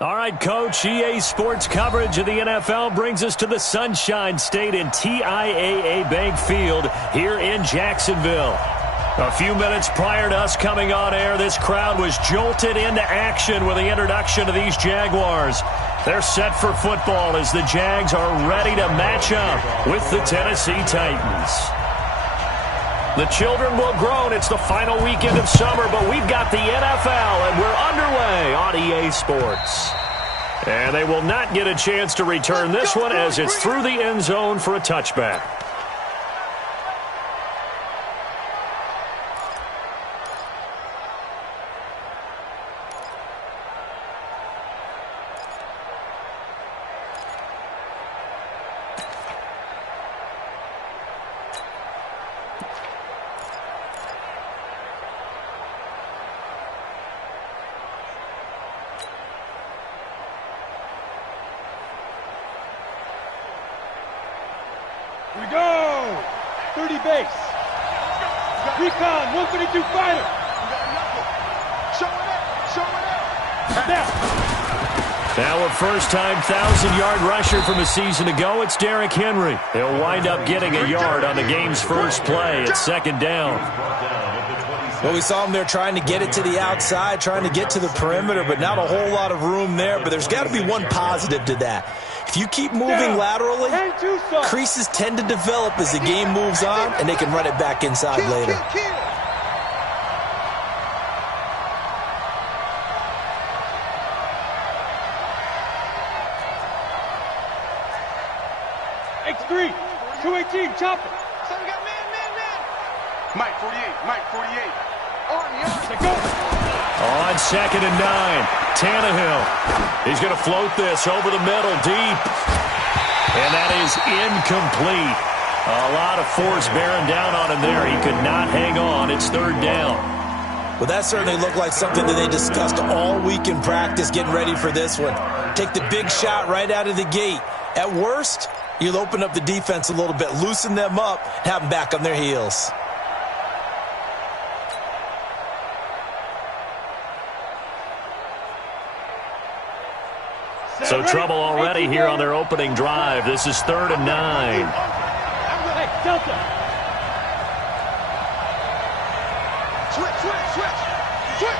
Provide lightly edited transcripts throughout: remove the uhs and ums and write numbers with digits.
All right, Coach, EA Sports coverage of the NFL brings us to the Sunshine State in TIAA Bank Field here in Jacksonville. A few minutes prior to us coming on air, this crowd was jolted into action with the introduction of these Jaguars. They're set for football as the Jags are ready to match up with the Tennessee Titans. The children will groan. It's the final weekend of summer, but we've got the NFL, and we're underway on EA Sports. And they will not get a chance to return this one as it's through the end zone for a touchback. Here we go! 30 base. Recon, 152 fighter. Show it up. Now a first-time 1,000-yard rusher from a season ago, it's Derrick Henry. He'll wind up getting a yard on the game's first play. It's second down. Well, we saw him there trying to get it to the outside, trying to get to the perimeter, but not a whole lot of room there. But there's got to be one positive to that. If you keep moving laterally, creases tend to develop as the game moves on, and they can run it back inside later. X3, 218, chopper. Mike 48, Mike 48. On second and 9, Tannehill. He's going to float this over the middle deep. And that is incomplete. A lot of force bearing down on him there. He could not hang on. It's third down. Well, that certainly looked like something that they discussed all week in practice getting ready for this one. Take the big shot right out of the gate. At worst, you'll open up the defense a little bit, loosen them up, have them back on their heels. So trouble already here on their opening drive. This is third and 9. Hey, Delta. Switch. Check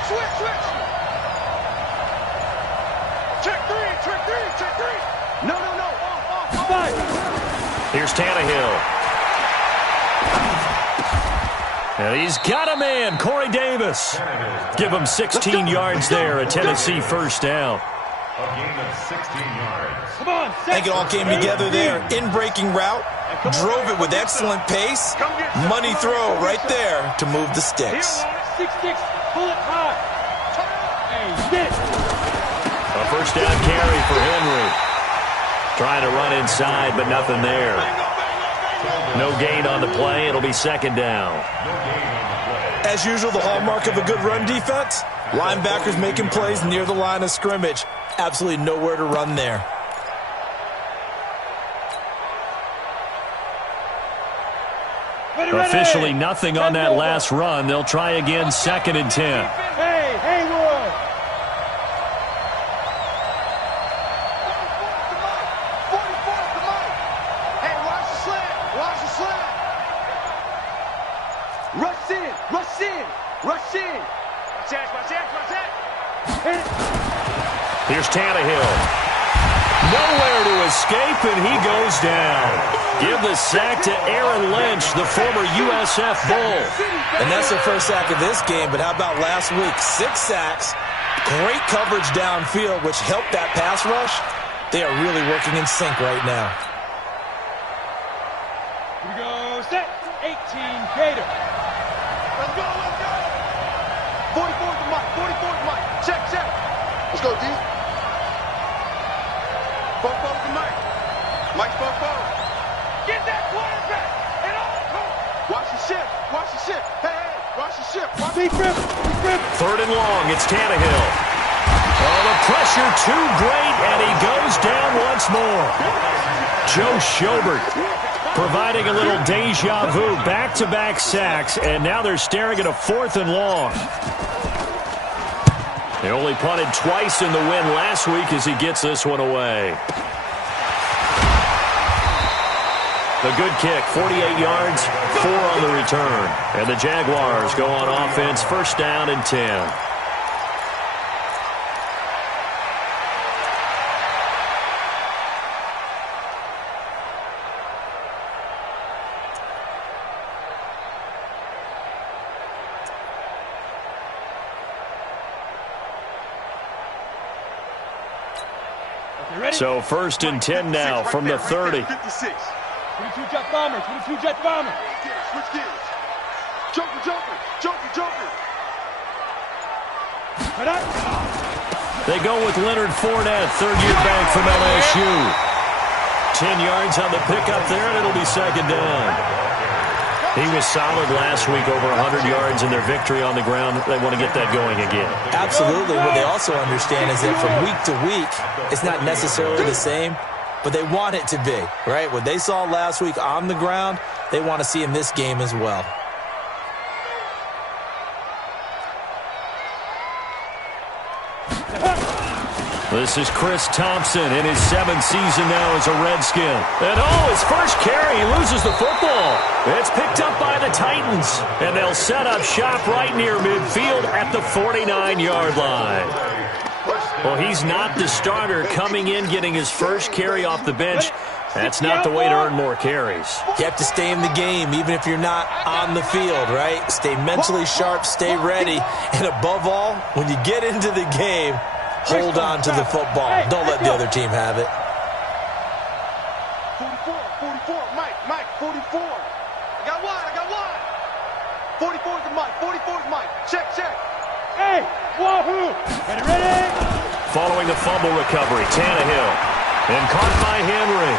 three. No. Off. Here's Tannehill. And he's got a man, Corey Davis. Give him 16 yards there, a Tennessee first down. A gain of 16 yards. Come on, I think it all came together there. In-breaking route, drove it with excellent pace. Money throw right there to move the sticks. 6-6, pull it high. Hey, hit. A first down carry for Henry. Trying to run inside, but nothing there. No gain on the play. It'll be second down. As usual, the hallmark of a good run defense, linebackers making plays near the line of scrimmage. Absolutely nowhere to run there. Officially nothing on that last run. They'll try again, second and 10. Hey, Haywood. Hey, watch the slant. Rush in. Watch that. Here's Tannehill. Nowhere to escape, and he goes down. Give the sack to Aaron Lynch, the former USF Bull. And that's the first sack of this game, but how about last week? 6 sacks, great coverage downfield, which helped that pass rush. They are really working in sync right now. Here we go, set. 18, Gator. Let's go. 44 to Mike. Check. Let's go, D. 4 to Mike. Mike's 4. Get that quarterback. And all. Watch the ship. Hey, watch the ship. Big grip. Third and long, it's Tannehill. Oh, the pressure too great, and he goes down once more. Joe Schobert providing a little deja vu, back-to-back sacks, and now they're staring at a 4th and long. He only punted twice in the win last week as he gets this one away. The good kick, 48 yards, 4 on the return. And the Jaguars go on offense, first down and 10. So first and 10 now from the 30. 22 jet bomber, 22 jet bomber. Switch gears. Joker, joker, joker, joker. They go with Leonard Fournette, third-year back from LSU. 10 yards on the pickup there, and it'll be second down. He was solid last week, over 100 yards in their victory on the ground. They want to get that going again. Absolutely. What they also understand is that from week to week, it's not necessarily the same, but they want it to be, right? What they saw last week on the ground, they want to see in this game as well. This is Chris Thompson in his 7th season now as a Redskin. And his first carry, he loses the football. It's picked up by the Titans. And they'll set up shop right near midfield at the 49-yard line. Well, he's not the starter coming in, getting his first carry off the bench. That's not the way to earn more carries. You have to stay in the game, even if you're not on the field, right? Stay mentally sharp, stay ready. And above all, when you get into the game, hold on to the football. Don't let the other team have it. 44, Mike, 44. I got one. 44 is the Mike, 44 is Mike. Check. Hey, wahoo! Ready? Following the fumble recovery, Tannehill. And caught by Henry.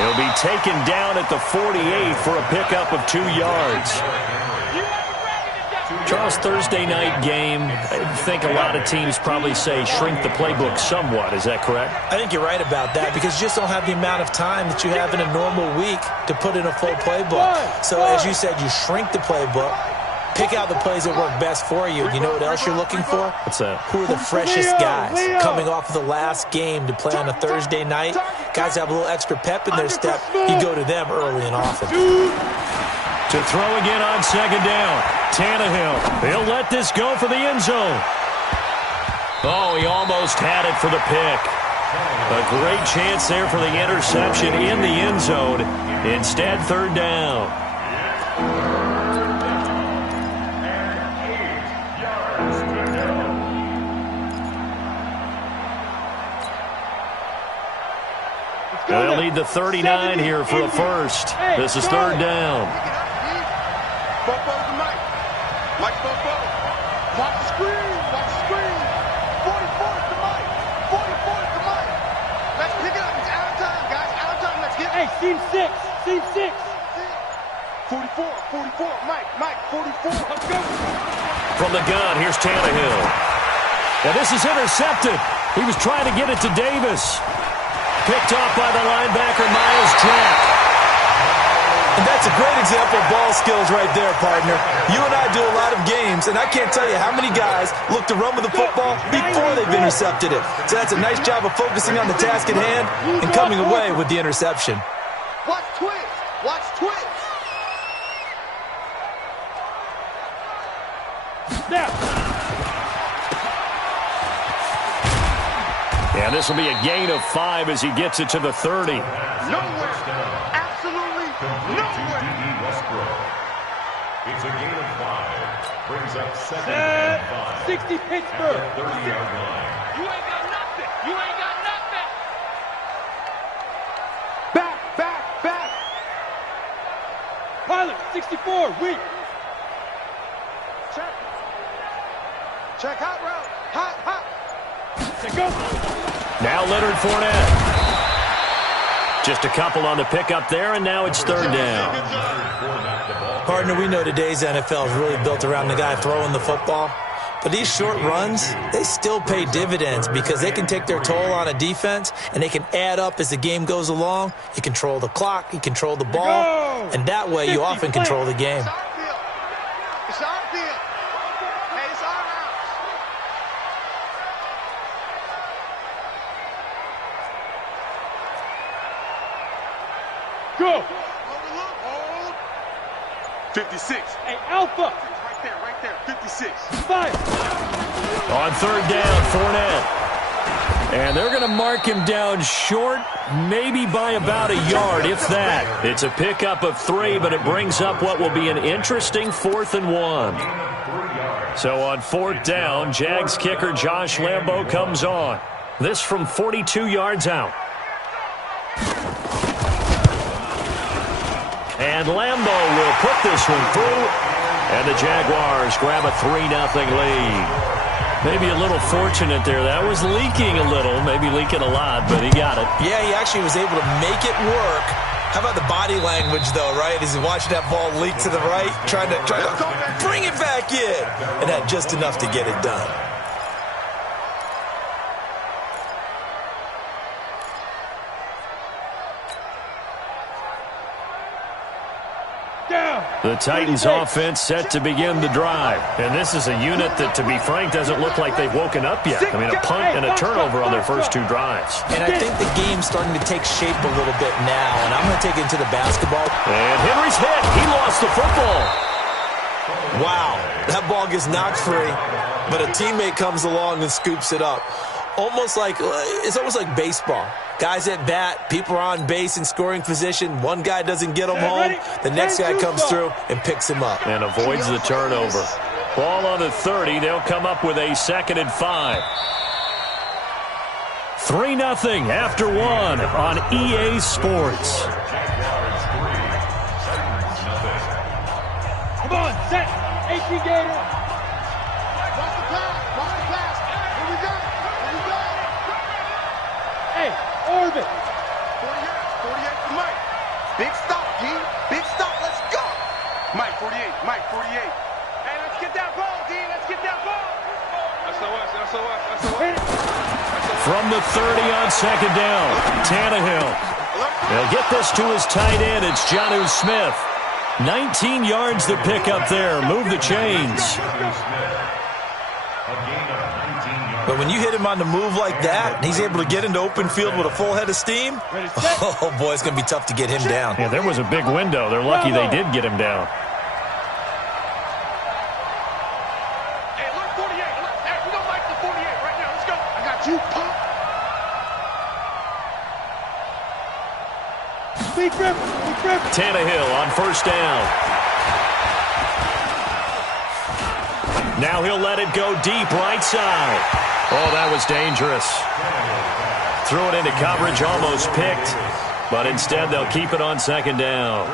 He'll be taken down at the 48 for a pickup of 2 yards. Charles, Thursday night game, I think a lot of teams probably say shrink the playbook somewhat. Is that correct? I think you're right about that because you just don't have the amount of time that you have in a normal week to put in a full playbook. So as you said, you shrink the playbook, pick out the plays that work best for you. You know what else you're looking for? What's that? Who are the freshest guys coming off of the last game to play on a Thursday night? Guys have a little extra pep in their step. You go to them early and often. To throw again on second down. Tannehill. He'll let this go for the end zone. Oh, he almost had it for the pick. A great chance there for the interception in the end zone. Instead, third down. They'll need the 39 here for a first. This is third down. Bobo's the Mike. Mike Bobo. Watch the screen. 44 is the Mike. 44 is the Mike. Let's pick it up. It's out of time, guys. Out of time. Let's get it. Hey, seam 6. 44. Mike, 44. Let's go. From the gun, here's Tannehill. And this is intercepted. He was trying to get it to Davis. Picked off by the linebacker, Miles Jack. And that's a great example of ball skills right there, partner. You and I do a lot of games, and I can't tell you how many guys look to run with the football before they've intercepted it. So that's a nice job of focusing on the task at hand and coming away with the interception. Watch twist. Snap. And this will be a gain of 5 as he gets it to the 30. Nowhere. Absolutely nowhere. It's a gain of 5. Brings up second and 5. 60 Pittsburgh. 30-yard line. You ain't got nothing. Back. Pilot, 64, weak. Check, hot route. Hot. Go. Now Leonard Fournette. Just a couple on the pickup there, and now it's third down. Partner, we know today's NFL is really built around the guy throwing the football. But these short runs, they still pay dividends because they can take their toll on a defense, and they can add up as the game goes along. You control the clock, you control the ball, and that way you often control the game. It's our field. Hey, it's our house. Go. 56. Hey, Alpha. Right there. 56. Fire. On third down, Fournette. And they're going to mark him down short, maybe by about a yard, if that. It's a pickup of 3, but it brings up what will be an interesting 4th and 1. So on 4th down, Jags kicker Josh Lambo comes on. This from 42 yards out. And Lambo will put this one through, and the Jaguars grab a 3-0 lead. Maybe a little fortunate there. That was leaking a little, maybe leaking a lot, but he got it. Yeah, he actually was able to make it work. How about the body language, though, right? As he watched that ball leak to the right, trying to bring it back in, and had just enough to get it done. The Titans offense set to begin the drive. And this is a unit that, to be frank, doesn't look like they've woken up yet. I mean, a punt and a turnover on their first 2 drives. And I think the game's starting to take shape a little bit now, and I'm going to take it into the basketball. And Henry's hit. He lost the football. Wow, that ball gets knocked free, but a teammate comes along and scoops it up. It's almost like baseball. Guys at bat, people are on base in scoring position. One guy doesn't get him home. The next guy comes through and picks him up. And avoids the turnover. Ball on the 30. They'll come up with a 2nd and 5. 3-0 after 1 on EA Sports. Come on, set. AC Gator. Watch the pass. Here we go. Hey, Orbit. 48 for Mike. Big stop, G. Big stop. Let's go. Mike, 48. Hey, let's get that ball, D. Let's get that ball. That's the way. From the 30 on 2nd down, Tannehill. They'll get this to his tight end. It's Jonnu Smith. 19 yards to pick up there. Move the chains. But when you hit him on the move like that, and he's able to get into open field with a full head of steam, oh, boy, it's going to be tough to get him down. Yeah, there was a big window. They're lucky they did get him down. Hey, look, 48. Hey, we don't like the 48 right now. Let's go. I got you, punk. Big grip. Tannehill on 1st down. Now he'll let it go deep right side. Oh, that was dangerous. Threw it into coverage, almost picked. But instead, they'll keep it on 2nd down.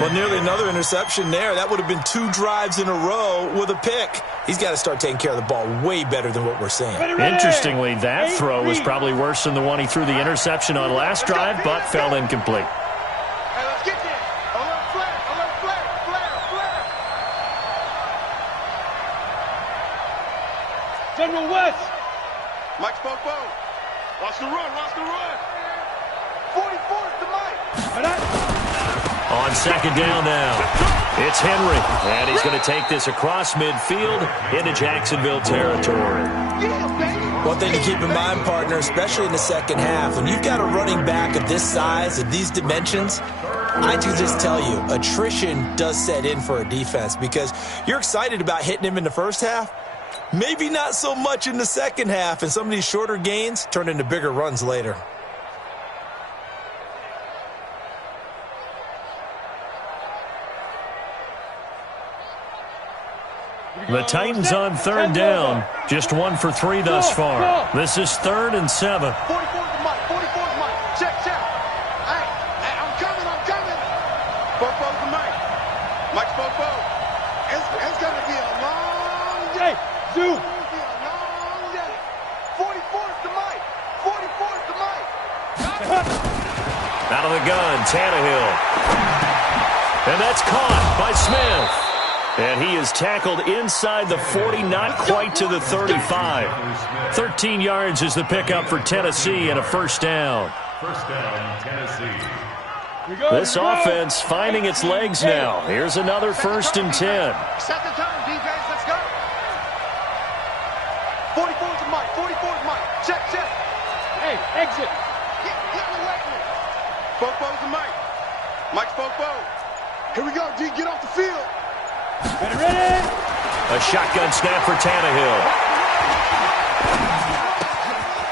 Well, nearly another interception there. That would have been 2 drives in a row with a pick. He's got to start taking care of the ball way better than what we're seeing. Interestingly, that throw was probably worse than the one he threw the interception on last drive, but fell incomplete. Hey, let's get there. Alert flare. General West. Mike Spopo. Watch the run. 44 to Mike. On 2nd down now, it's Henry, and he's going to take this across midfield into Jacksonville territory. One thing to keep in mind, partner, especially in the second half, when you've got a running back of this size, of these dimensions, I can just tell you, attrition does set in for a defense because you're excited about hitting him in the first half, maybe not so much in the second half, and some of these shorter gains turn into bigger runs later. The Titans on 3rd down, just 1 for 3 thus far. This is 3rd and 7. 44 to Mike. Check. Hey, I'm coming. Spopo to Mike. Mike Spopo. It's going to be a long day. Zoo. 44 to Mike. Out of the gun, Tannehill. And that's caught by Smith. And he is tackled inside the 40, not quite to the 35. 13 yards is the pickup for Tennessee and a 1st down. First down, Tennessee. This offense finding its legs now. Here's another 1st and 10. Set the time, defense. Let's go. 44 to Mike. Check. Hey, exit. Get in the way. Bobo's the Mike. Mike's Bobo. Here we go, D. Get off the field. Ready? A shotgun snap for Tannehill.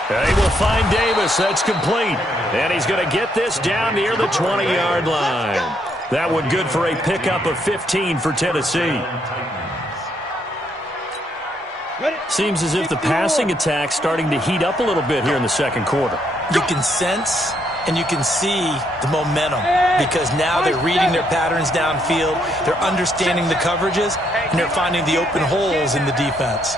He will find Davis. That's complete. And he's going to get this down near the 20-yard line. That one good for a pickup of 15 for Tennessee. Seems as if the passing attack's starting to heat up a little bit here in the second quarter. You can sense and you can see the momentum because now they're reading their patterns downfield, they're understanding the coverages, and they're finding the open holes in the defense.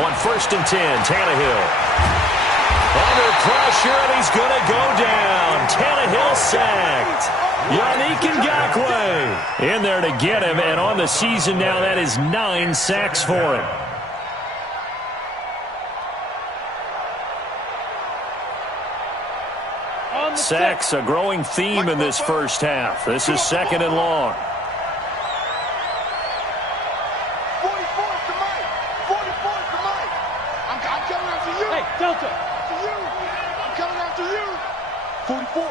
On 1st and 10, Tannehill. Under pressure, and he's going to go down. Tannehill sacked. Yannick Ngakoue in there to get him, and on the season now, that is 9 sacks for him. Sacks, a growing theme in this first half. This is 2nd and long. 44's the Mike. 44's the Mike. I'm coming after you. Hey, Delta. To you. I'm coming after you. 44,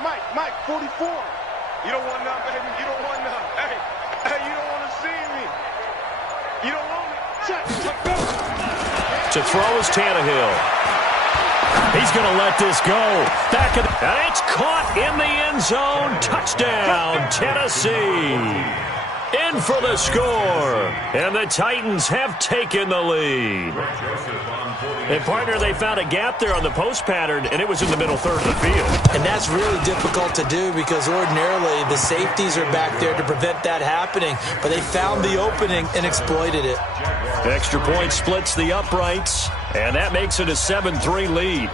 Mike, 44. You don't want none, baby. You don't want none. Hey, you don't want to see me. You don't want it. Check, go. To throw is Tannehill. He's going to let this go. And it's caught in the end zone. Touchdown, Tennessee. In for the score. And the Titans have taken the lead. And, partner, they found a gap there on the post pattern, and it was in the middle third of the field. And that's really difficult to do because ordinarily the safeties are back there to prevent that happening. But they found the opening and exploited it. Extra point splits the uprights, and that makes it a 7-3 lead.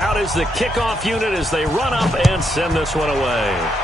Out is the kickoff unit as they run up and send this one away.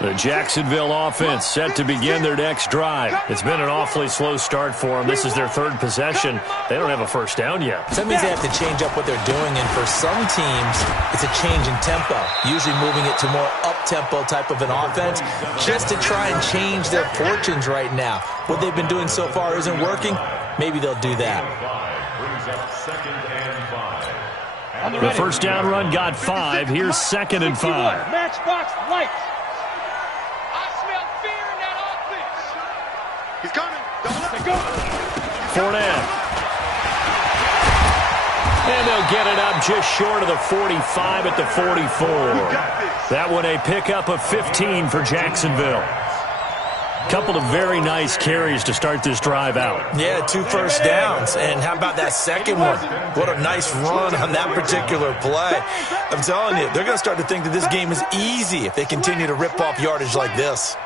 The Jacksonville offense set to begin their next drive. It's been an awfully slow start for them. This is their 3rd possession. They don't have a first down yet. That means they have to change up what they're doing, and for some teams, it's a change in tempo, usually moving it to more up-tempo type of an offense just to try and change their fortunes right now. What they've been doing so far isn't working. Maybe they'll do that. The first down run got 5. Here's 2nd and 5. Matchbox lights. He's coming. Double up. Fournette. And they'll get it up just short of the 45 at the 44. That one a pickup of 15 for Jacksonville. Couple of very nice carries to start this drive out. Yeah, 2 first downs. And how about that second one? What a nice run on that particular play. I'm telling you, they're going to start to think that this game is easy if they continue to rip off yardage like this.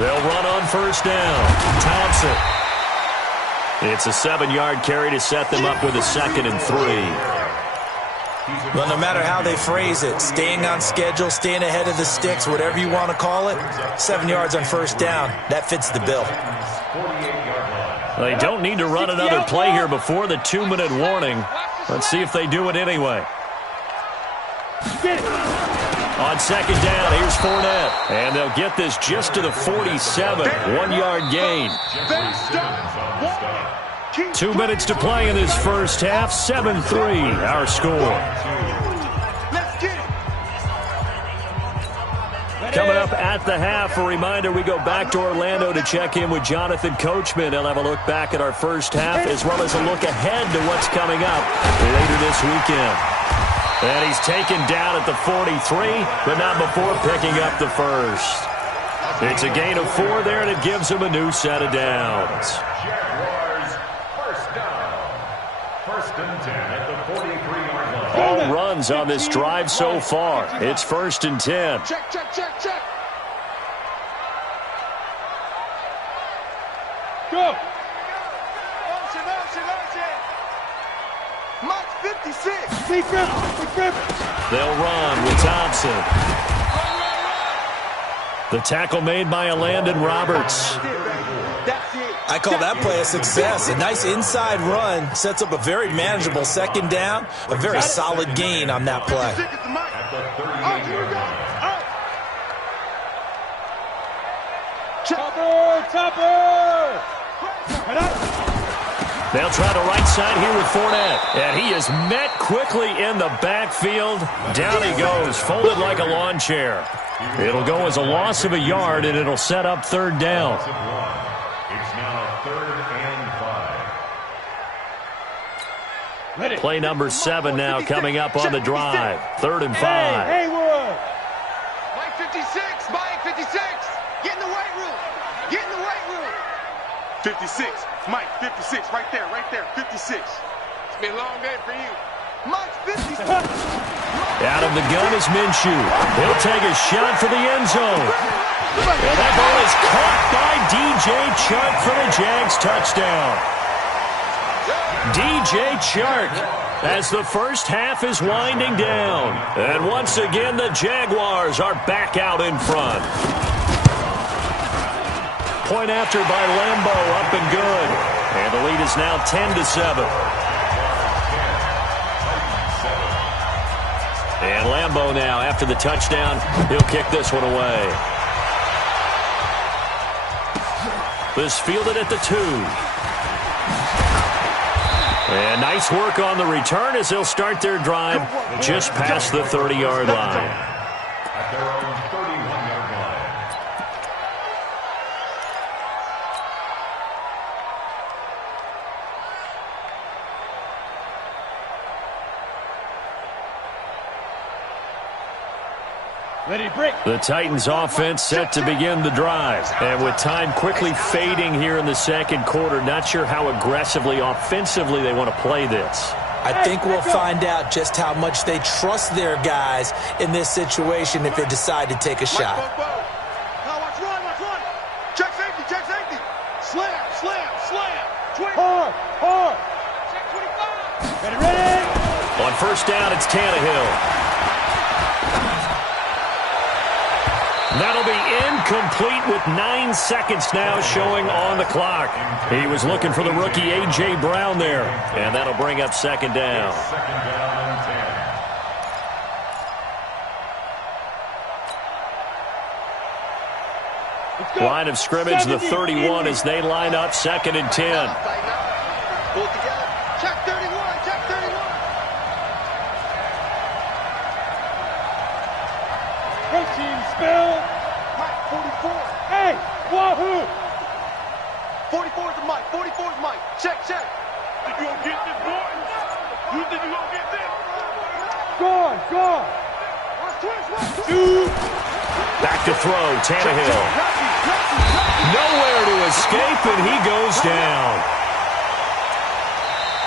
They'll run on first down. Thompson. It's a 7-yard carry to set them up with a 2nd and 3. Well, no matter how they phrase it, staying on schedule, staying ahead of the sticks, whatever you want to call it, 7 yards on first down, that fits the bill. They don't need to run another play here before the 2-minute warning. Let's see if they do it anyway. On 2nd down, here's Fournette. And they'll get this just to the 47. 1-yard gain. 2 minutes to play in this first half. 7-3, our score. Coming up at the half, a reminder, we go back to Orlando to check in with Jonathan Coachman. He'll have a look back at our first half as well as a look ahead to what's coming up later this weekend. And he's taken down at the 43, but not before picking up the first. It's a gain of 4 there, and it gives him a new set of downs. Jaguars, first down. 1st and 10 at the 43-yard line. All runs on this drive so far. It's 1st and 10. Check. Go. Mike 56. Big grip. They'll run with Thompson. The tackle made by Landon Roberts. I call that play a success. A nice inside run sets up a very manageable second down. A very solid gain on that play. Chopper! They'll try the right side here with Fournette. And he is met quickly in the backfield. Down he goes, folded like a lawn chair. It'll go as a loss of a yard, and it'll set up third down. It's now 3rd and 5. Play number 7 now coming up on the drive. 3rd and 5. Haywood! Mike 56, Mike 56. Get in the weight room. Get in the weight room. 56, Mike 56, right there, 56. It's been a long day for you. Mike 56. Out of the gun is Minshew. He'll take a shot for the end zone. And that ball is caught by DJ Chark for the Jags touchdown. DJ Chark as the first half is winding down. And once again, the Jaguars are back out in front. Point after by Lambo, up and good. And the lead is now 10-7. And Lambo now, after the touchdown, he'll kick this one away. This fielded at the 2. And nice work on the return as they'll start their drive just past the 30-yard line. At their own 31-yard line. Ready, break. The Titans offense set to begin the drive. And with time quickly fading here in the second quarter, not sure how aggressively, offensively they want to play this. I think we'll find out just how much they trust their guys in this situation if they decide to take a shot. Now watch run. Check safety. Slam. 20. Hard. Check 25. Ready. On first down, it's Tannehill. That'll be incomplete with 9 seconds now showing on the clock. He was looking for the rookie A.J. Brown there, and that'll bring up second down. Second down and 10. Line of scrimmage, the 31 as they line up 2nd and 10. Pull together. Check 31. Protein spill. Mike 44. Hey, wahoo! 44 is Mike. Check. Think you gonna get this, boy? You think you gonna get this? Gone. Back to throw, Tannehill. Nowhere to escape, and he goes down.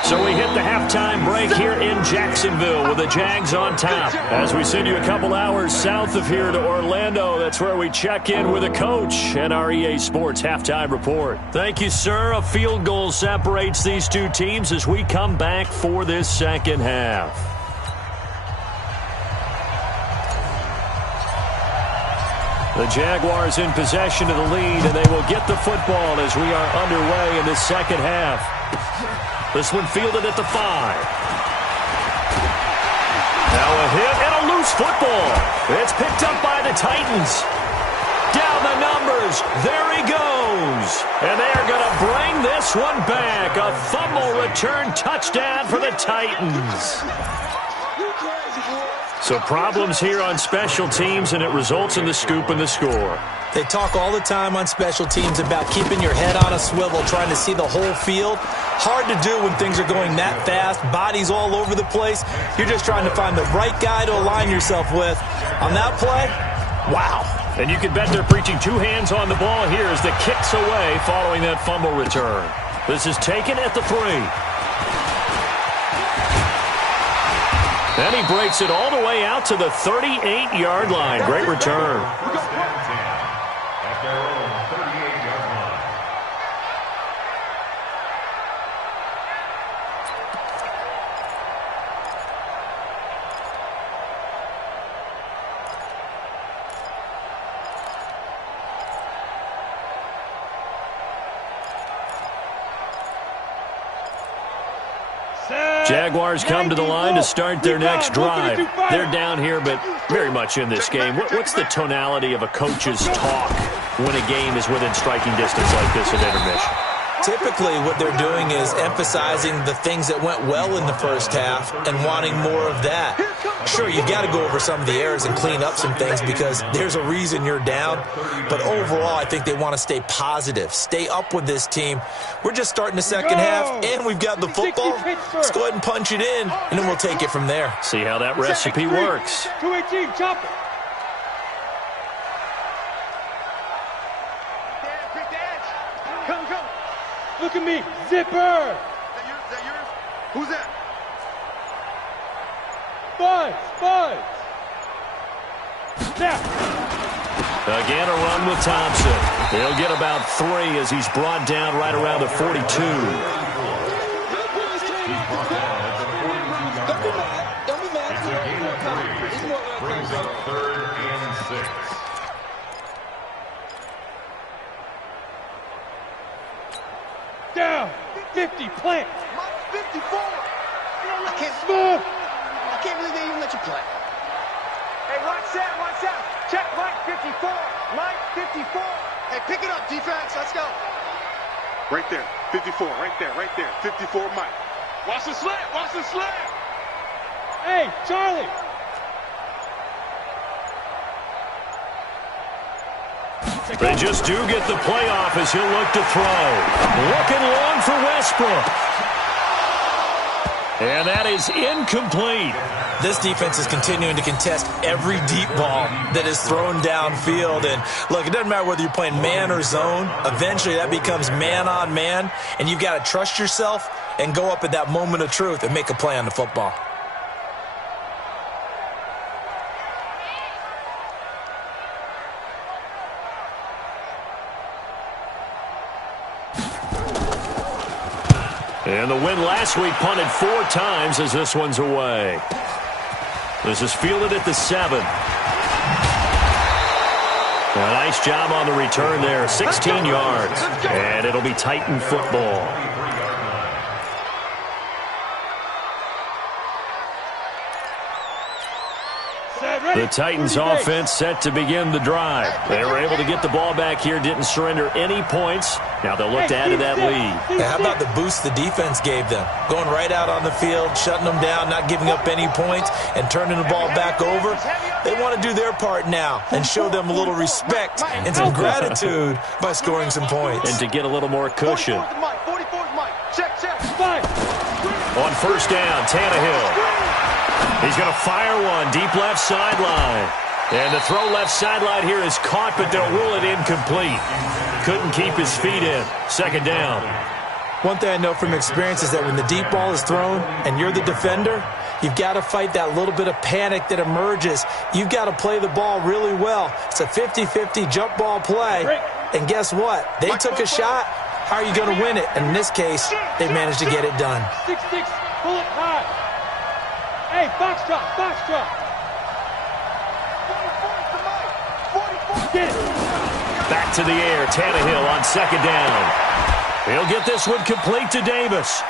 So we hit the halftime break here in Jacksonville with the Jags on top. As we send you a couple hours south of here to Orlando, that's where we check in with a coach and our EA Sports halftime report. Thank you, sir. A field goal separates these two teams as we come back for this second half. The Jaguars in possession of the lead, and they will get the football as we are underway in the second half. This one fielded at the 5. Now a hit and a loose football. It's picked up by the Titans. Down the numbers. There he goes. And they are going to bring this one back. A fumble return touchdown for the Titans. So problems here on special teams, and it results in the scoop and the score. They talk all the time on special teams about keeping your head on a swivel, trying to see the whole field. Hard to do when things are going that fast, bodies all over the place. You're just trying to find the right guy to align yourself with. On that play, wow. And you can bet they're preaching 2 hands on the ball here as the kick's away following that fumble return. This is taken at the 3. And he breaks it all the way out to the 38-yard line. Great return. At their own 38-yard line. Jaguars come to the line to start their next drive. They're down here, but very much in this game. What's the tonality of a coach's talk when a game is within striking distance like this at intermission? Typically, what they're doing is emphasizing the things that went well in the first half and wanting more of that. Sure, you've got to go over some of the errors and clean up some things because there's a reason you're down. But overall, I think they want to stay positive, stay up with this team. We're just starting the second half, and we've got the football. Let's go ahead and punch it in, and then we'll take it from there. See how that recipe works. 218, chop it. Look at me, zipper! Is that yours? Who's that? Buds! Now! Again, a run with Thompson. He'll get about 3 as he's brought down right around the 42. Don't be mad. Brings up 3rd and 6. Down! 50, plant! 54! I can't believe they even let you play. Hey, watch out! Check Mike 54! Mike 54! Hey, pick it up, defense. Let's go. Right there. 54. Right there. 54, Mike. Watch the slant. Hey, Charlie! They just do get the playoff as he'll look to throw. Looking long for Westbrook. And that is incomplete. This defense is continuing to contest every deep ball that is thrown downfield. And look, it doesn't matter whether you're playing man or zone. Eventually, that becomes man on man. And you've got to trust yourself and go up at that moment of truth and make a play on the football. And the win last week punted 4 times as this one's away. This is fielded at the 7. A nice job on the return there, 16 yards. And it'll be Titan football. The Titans offense set to begin the drive. They were able to get the ball back here, didn't surrender any points. Now they'll look to add to that lead. Yeah, how about the boost the defense gave them? Going right out on the field, shutting them down, not giving up any points, and turning the ball back over. They want to do their part now and show them a little respect and some gratitude by scoring some points. And to get a little more cushion. 44's Mike. Check. On first down, Tannehill. He's going to fire one deep left sideline. And the throw left sideline here is caught, but they'll rule it incomplete. Couldn't keep his feet in. Second down. One thing I know from experience is that when the deep ball is thrown and you're the defender, you've got to fight that little bit of panic that emerges. You've got to play the ball really well. It's a 50-50 jump ball play. And guess what? They took a shot. How are you going to win it? And in this case, they managed to get it done. 6-6, pull it high. Hey, box drop. 44's Get it. Back to the air, Tannehill on second down. He'll get this one complete to Davis.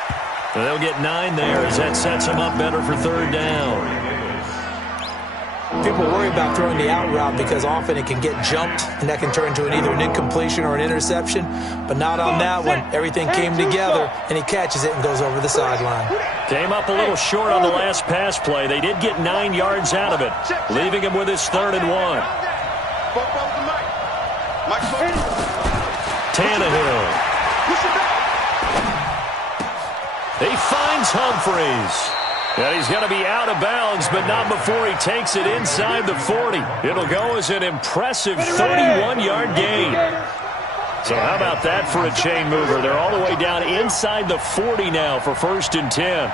They'll get 9 there as that sets him up better for third down. People worry about throwing the out route because often it can get jumped, and that can turn into either an incompletion or an interception. But not on that one. Everything came together, and he catches it and goes over the sideline. Came up a little short on the last pass play. They did get 9 yards out of it, leaving him with his 3rd and 1. Tannehill. He finds Humphreys. And he's going to be out of bounds, but not before he takes it inside the 40. It'll go as an impressive 31-yard gain. So how about that for a chain mover? They're all the way down inside the 40 now for 1st and 10.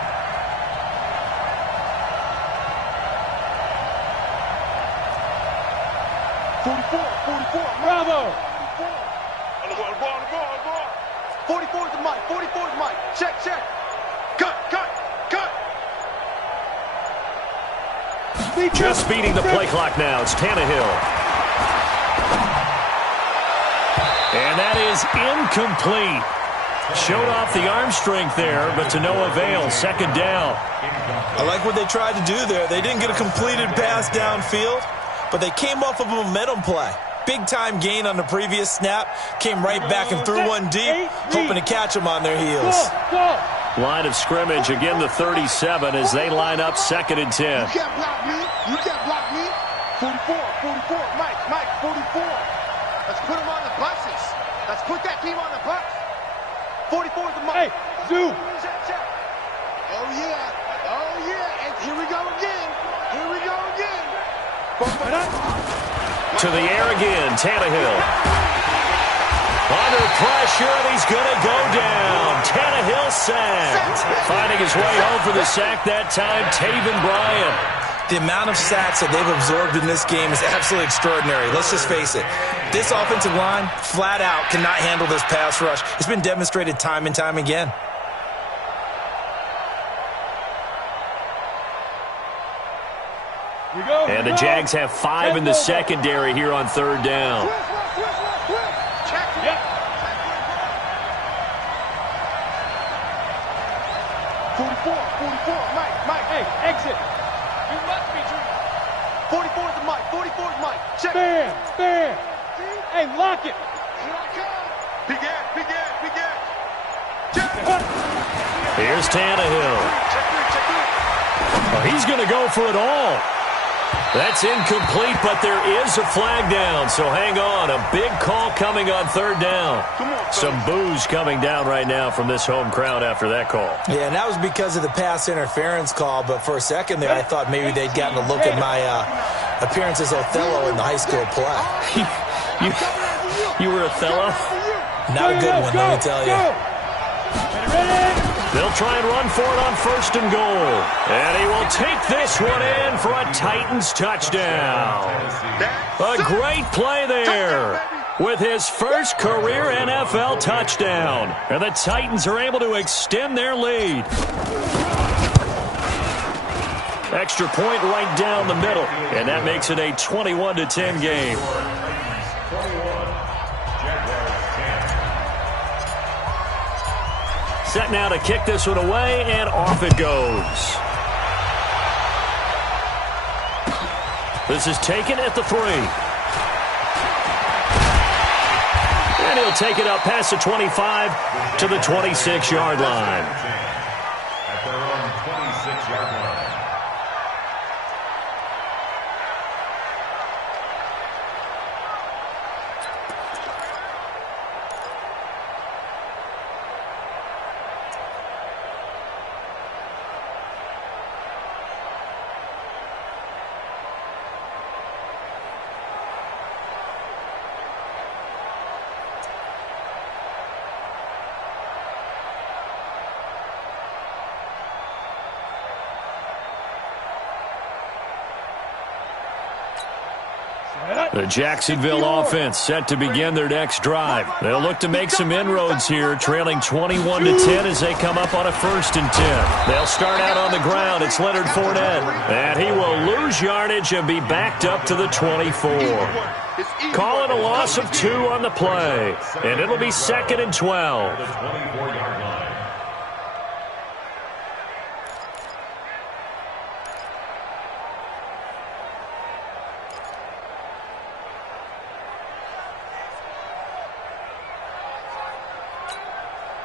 Bravo. 44's Mike. Check. Cut. Just beating the play clock now. It's Tannehill. And that is incomplete. Showed off the arm strength there, but to no avail. Second down. I like what they tried to do there. They didn't get a completed pass downfield, but they came off of a momentum play. Big-time gain on the previous snap. Came right back and threw one deep, hoping to catch them on their heels. Line of scrimmage, again the 37 as they line up 2nd and 10. You can't block me. You can't block me. 44, 44. Mike, 44. Let's put him on the buses. Let's put that team on the bus. 44 is the Mike. Hey, Zoo. Oh, yeah. Oh, yeah. And here we go again. Here we go again. To the air again, Tannehill. Under pressure, and he's going to go down. Tannehill sacked. Finding his way home for the sack that time, Taven Bryan. The amount of sacks that they've absorbed in this game is absolutely extraordinary. Let's just face it. This offensive line, flat out, cannot handle this pass rush. It's been demonstrated time and time again. And the Jags have 5 in the secondary here on 3rd down. Check. Yep. 44, Mike. Hey, exit. You must be true. 44 is the Mike. 44 is Mike. Check. Bam. Hey, lock it. Here I come. Big ass. Check. Here's Tannehill. Check. Oh, he's going to go for it all. That's incomplete, but there is a flag down, so hang on. A big call coming on 3rd down. Some boos coming down right now from this home crowd after that call. Yeah, and that was because of the pass interference call, but for a second there, I thought maybe they'd gotten a look at my appearance as Othello in the high school play. You were Othello? Not a good one, let me tell you. They'll try and run for it on 1st and goal. And he will take this one in for a Titans touchdown. A great play there with his first career NFL touchdown. And the Titans are able to extend their lead. Extra point right down the middle. And that makes it a 21-10 game. Set now to kick this one away, and off it goes. This is taken at the 3. And he'll take it up past the 25 to the 26-yard line. At their own 26-yard line. The Jacksonville offense set to begin their next drive. They'll look to make some inroads here, trailing 21-10 as they come up on a 1st and 10. They'll start out on the ground. It's Leonard Fournette. And he will lose yardage and be backed up to the 24. Call it a loss of 2 on the play. And it'll be 2nd and 12. The 24-yard line.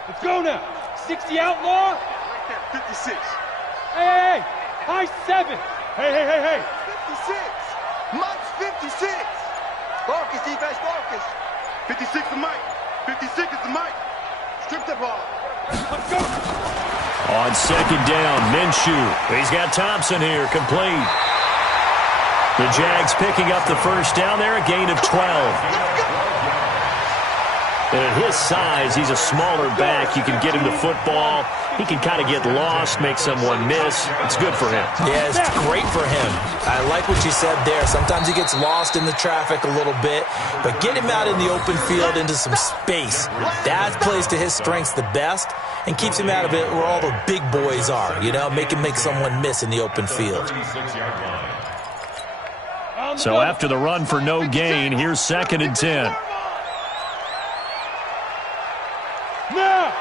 Let's go now. 60 outlaw. Right there, 56. Hey. High 7. Hey. 56. Mike's 56. Focus, defense, focus. 56 is Mike. 56 is the Mike. Strip the ball. Let's go. On 2nd down, Minshew. He's got Thompson here, complete. The Jags picking up the 1st down there, a gain of 12. And at his size, he's a smaller back. You can get him to football. He can kind of get lost, make someone miss. It's good for him. Yeah, it's great for him. I like what you said there. Sometimes he gets lost in the traffic a little bit, but get him out in the open field into some space. That plays to his strengths the best and keeps him out of it where all the big boys are, you know, make someone miss in the open field. So after the run for no gain, here's 2nd and 10. Now,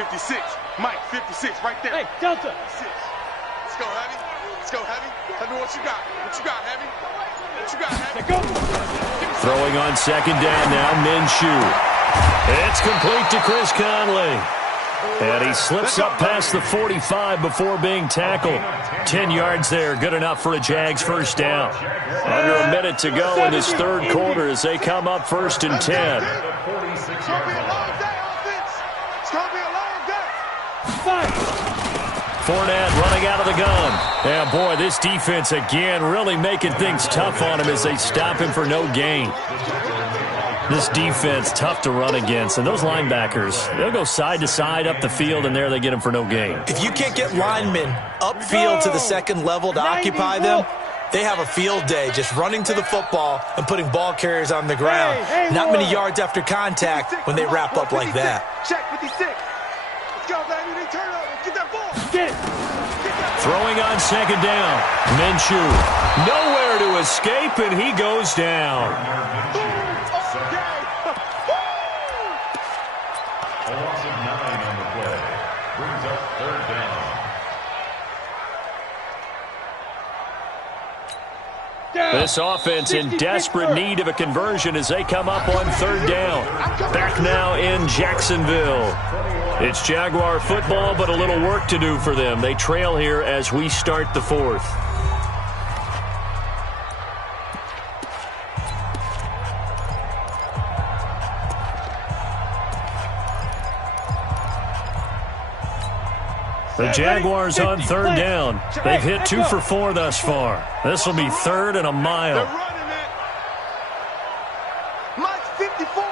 56. Mike, 56, right there. Hey, Delta. 56. Let's go, Heavy. Let's go, Heavy. Tell me what you got. What you got, Heavy? What you got, Heavy? Go. Throwing on second down now, Minshew. It's complete to Chris Conley. And he slips up past the 45 before being tackled. 10 yards there, good enough for a Jags first down. Under a minute to go in this third quarter as they come up 1st and 10. It's going to be a long day, offense. It's going to be a long day. Fournette running out of the gun. Yeah, boy, this defense again really making things tough on him as they stop him for no gain. This defense, tough to run against. And those linebackers, they'll go side to side up the field, and there they get them for no gain. If you can't get linemen upfield to the second level to occupy them, they have a field day just running to the football and putting ball carriers on the ground. Not many yards after contact when they wrap up like that. Check 56. Let's go, baby. They turn over. Get that ball. Get it. Throwing on second down. Minshew. Nowhere to escape, and he goes down. A loss of 9 on the play. Brings up 3rd down. This offense in desperate need of a conversion as they come up on 3rd down. Back now in Jacksonville. It's Jaguar football, but a little work to do for them. They trail here as we start the 4th. The Jaguars on 3rd down. They've hit 2 for 4 thus far. This will be 3rd and a mile. They're running it. Mike's 54.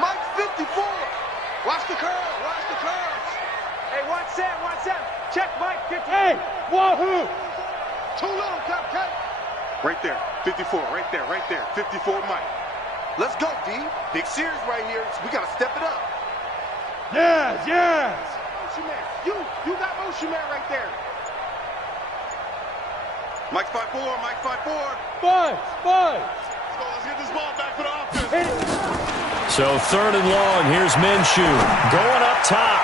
Mike's 54. Watch the curve. Watch the curves. Hey, watch Sam. Check Mike 50. Hey, wahoo. Too low, cut. Right there. 54. Right there. 54, Mike. Let's go, D. Big series right here. We got to step it up. Yes. Motion man. You got motion man right there. Mike's 5'4", Mike's 5'4". Buzz. Let's get this ball back for the offense. So 3rd and long. Here's Minshew going up top.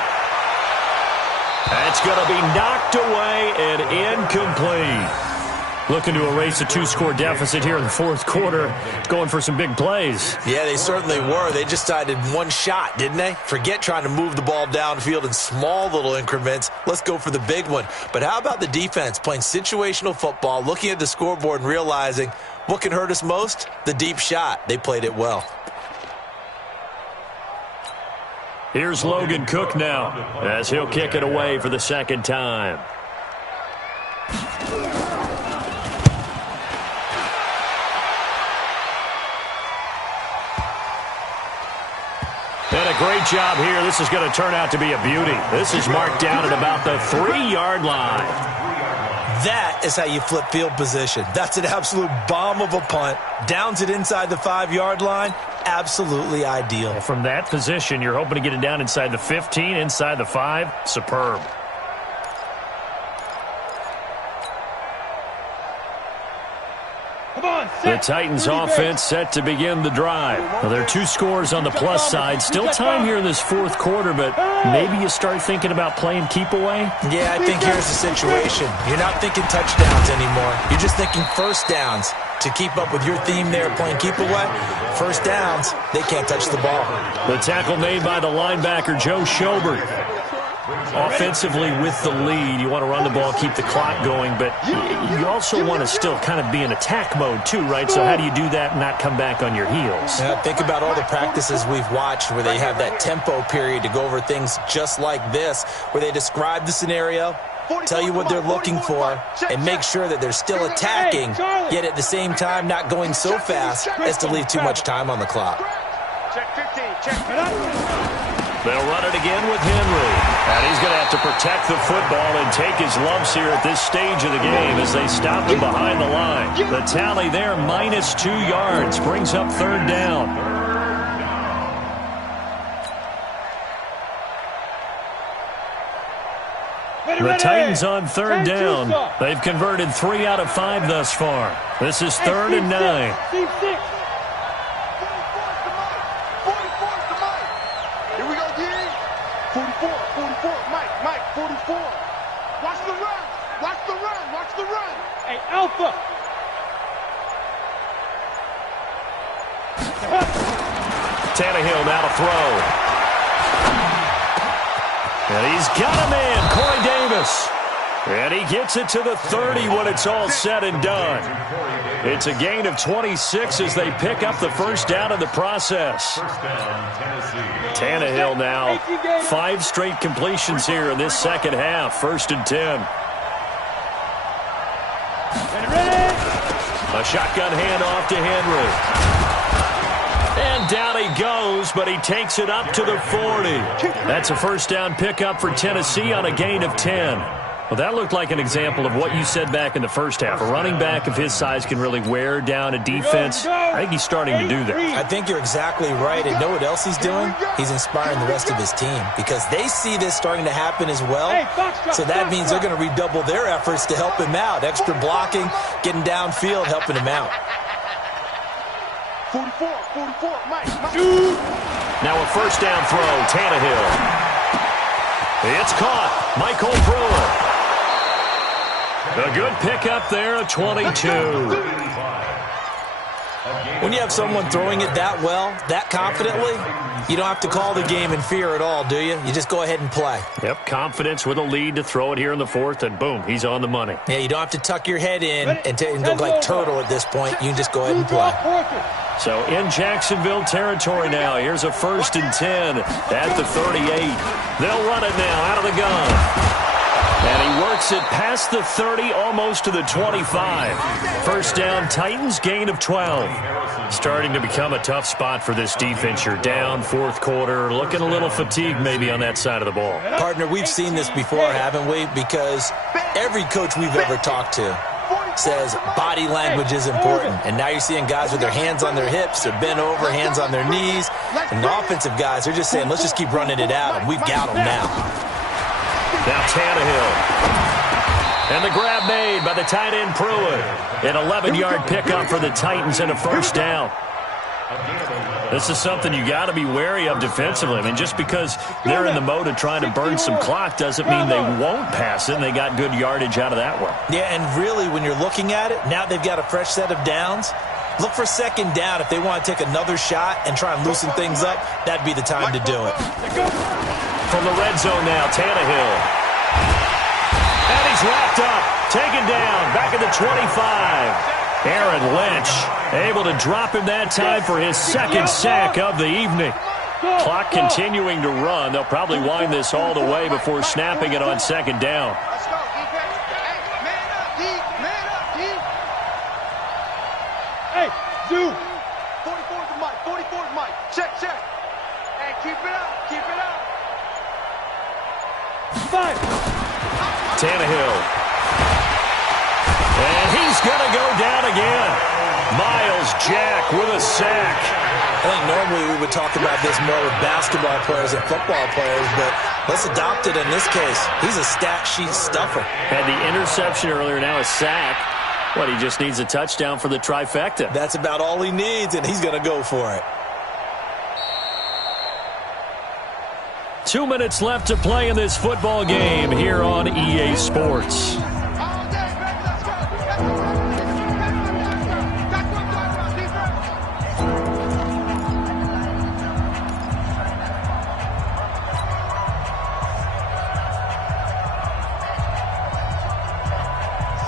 That's going to be knocked away and incomplete. Looking to erase a 2-score deficit here in the 4th quarter. Going for some big plays. Yeah, they certainly were. They just decided one shot, didn't they? Forget trying to move the ball downfield in small little increments. Let's go for the big one. But how about the defense playing situational football, looking at the scoreboard and realizing what can hurt us most? The deep shot. They played it well. Here's Logan Cook now as he'll kick it away for the 2nd time. And a great job here. This is going to turn out to be a beauty. This is marked down at about the 3-yard line. That is how you flip field position. That's an absolute bomb of a punt. Downs it inside the 5-yard line. Absolutely ideal. From that position, you're hoping to get it down inside the 15, inside the 5. Superb. The Titans offense set to begin the drive. Well, there are 2 scores on the plus side. Still time here in this 4th quarter, but maybe you start thinking about playing keep away? Yeah, I think here's the situation. You're not thinking touchdowns anymore. You're just thinking first downs. To keep up with your theme there, playing keep away, first downs, they can't touch the ball. The tackle made by the linebacker, Joe Schobert. Offensively with the lead, you want to run the ball, keep the clock going, but you also want to still kind of be in attack mode too, right? So how do you do that and not come back on your heels? Yeah, think about all the practices we've watched where they have that tempo period to go over things just like this, where they describe the scenario, tell you what they're looking for, and make sure that they're still attacking, yet at the same time not going so fast as to leave too much time on the clock. Check 15. Check. They'll run it again with Henry. And he's going to have to protect the football and take his lumps here at this stage of the game as they stop him behind the line. The tally there, -2 yards, brings up 3rd down. The Titans on 3rd down. They've converted 3 out of 5 thus far. This is 3rd and 9. 44, 44, Mike, 44. Watch the run. Watch the run. Watch the run. Hey, Alpha. Tannehill now to throw. And he's got him in, Corey Davis. And he gets it to the 30 when it's all said and done. It's a gain of 26 as they pick up the first down in the process. Tannehill now 5 straight completions here in this second half. 1st and 10. A shotgun handoff to Henry. And down he goes, but he takes it up to the 40. That's a first down pickup for Tennessee on a gain of 10. Well, that looked like an example of what you said back in the first half. A running back of his size can really wear down a defense. I think he's starting to do that. I think you're exactly right. And know what else he's doing? He's inspiring the rest of his team because they see this starting to happen as well. So that means they're going to redouble their efforts to help him out. Extra blocking, getting downfield, helping him out. 44, Mike. Now a first down throw, Tannehill. It's caught. Michael Brewer. A good pickup there, a 22. When you have someone throwing it that well, that confidently, you don't have to call the game in fear at all, do you? You just go ahead and play. Yep, confidence with a lead to throw it here in the 4th, and boom, he's on the money. Yeah, you don't have to tuck your head in and go like turtle at this point. You can just go ahead and play. So in Jacksonville territory now. Here's a 1st and 10 at the 38. They'll run it now out of the gun. And he works it past the 30, almost to the 25. First down, Titans, gain of 12. Starting to become a tough spot for this defense. You're down, 4th quarter, looking a little fatigued maybe on that side of the ball. Partner, we've seen this before, haven't we? Because every coach we've ever talked to says body language is important. And now you're seeing guys with their hands on their hips, they're bent over, hands on their knees. And the offensive guys, they're just saying, let's just keep running it out, and we've got them now. Now Tannehill. And the grab made by the tight end Pruitt. An 11-yard pickup for the Titans and a first down. This is something you got to be wary of defensively. I mean, just because they're in the mode of trying to burn some clock doesn't mean they won't pass it, and they got good yardage out of that one. Yeah, and really, when you're looking at it, now they've got a fresh set of downs. Look for 2nd down if they want to take another shot and try and loosen things up. That'd be the time to do it. From the red zone now, Tannehill. And he's wrapped up, taken down, back at the 25. Aaron Lynch able to drop him that time for his 2nd sack of the evening. Clock continuing to run. They'll probably wind this all the way before snapping it on 2nd down. Let's go, defense. Hey, man up, D. Man up, D. Hey, Zoo. 44 to Mike. 44 to Mike. Check. Hey, keep it up. Keep it up. 5. Tannehill. And he's going to go down again. Miles Jack with a sack. I think normally we would talk about this more with basketball players and football players, but let's adopt it in this case. He's a stat sheet stuffer. Had the interception earlier, now a sack. What, he just needs a touchdown for the trifecta. That's about all he needs, and he's going to go for it. 2 minutes left to play in this football game here on EA Sports.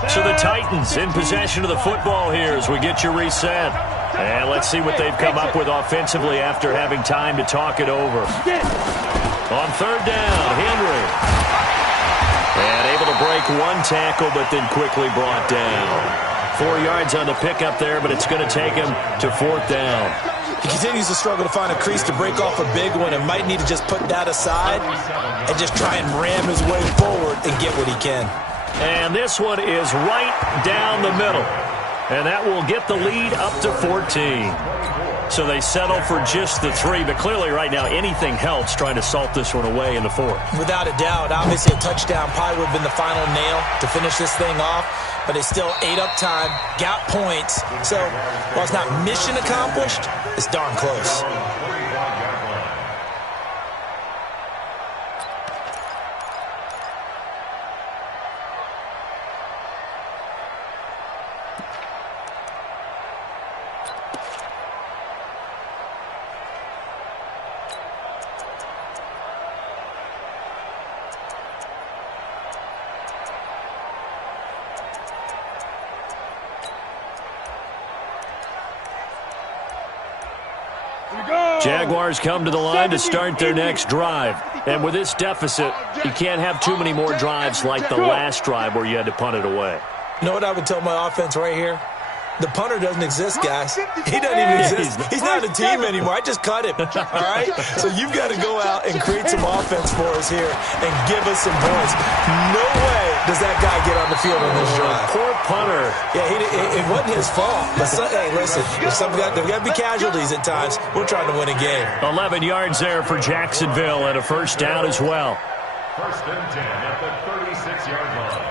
So the Titans in possession of the football here as we get you reset. And let's see what they've come up with offensively after having time to talk it over. On 3rd down, Henry. And able to break one tackle, but then quickly brought down. 4 yards on the pickup there, but it's going to take him to 4th down. He continues to struggle to find a crease to break off a big one and might need to just put that aside and just try and ram his way forward and get what he can. And this one is right down the middle. And that will get the lead up to 14. So they settle for just the 3. But clearly right now anything helps trying to salt this one away in the 4th. Without a doubt, obviously a touchdown probably would have been the final nail to finish this thing off. But it's still 8 up time, got points. So while it's not mission accomplished, it's darn close. Jaguars come to the line to start their next drive. And with this deficit, you can't have too many more drives like the last drive where you had to punt it away. You know what I would tell my offense right here? The punter doesn't exist, guys. He doesn't even exist. He's not a team anymore. I just cut him, all right? So you've got to go out and create some offense for us here and give us some points. No way does that guy get on the field on this drive. Poor punter. Yeah, it wasn't his fault. But hey, listen, there's got to be casualties at times. We're trying to win a game. 11 yards there for Jacksonville and a first down as well. First and 10 at the 36-yard line.